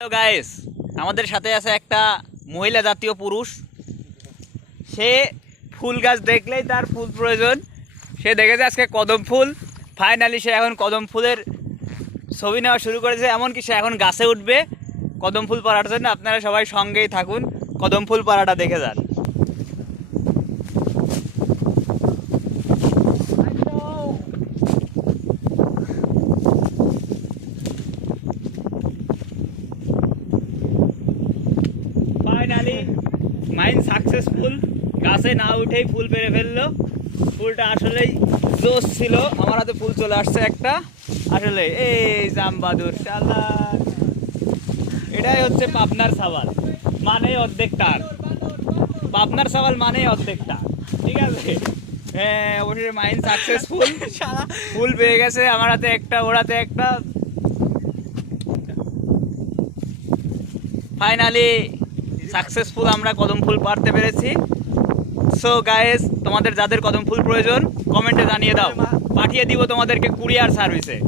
Hello guys আমাদের সাথে আছে একটা মহিলা জাতীয় পুরুষ। সে ফুল গাছ দেখলেই তার ফুল প্রয়োজন। সে দেখেছে আজকে কদম ফুল। ফাইনালি সে এখন কদম ফুলের ছবি নেওয়া শুরু করেছে। এমনকি সে এখন গাছে উঠবে। কদম ফুল পাড়ার জন্য আপনারা সবাই সঙ্গেই থাকুন। কদম ফুল পাড়াটা দেখে যান ফাইনালি মাইন্ড সাকসেসফুল গাছে না উঠেই ফুল পেরে ফেলল। ফুলটা আসলেই জোস ছিল। আমার হাতে ফুল চলে আসছে একটা। আসলে এই জামবাদুর এটাই হচ্ছে পাবনার সাওয়াল। মানে অর্ধেক টার পাবনার সাওয়াল মানে অর্ধেক টার ঠিক আছে? হ্যাঁ অবশ্যই মাইন্ড সাকসেসফুল ফুল পেয়ে গেছে আমার হাতে একটা, ওর হাতে একটা। ফাইনালি সাকসেসফুল আমরা কদম ফুল পারতে পেরেছি। সো গায়েস তোমাদের যাদের কদম ফুল প্রয়োজন কমেন্টে জানিয়ে দাও। পাঠিয়ে দিব তোমাদেরকে কুরিয়ার সার্ভিসে।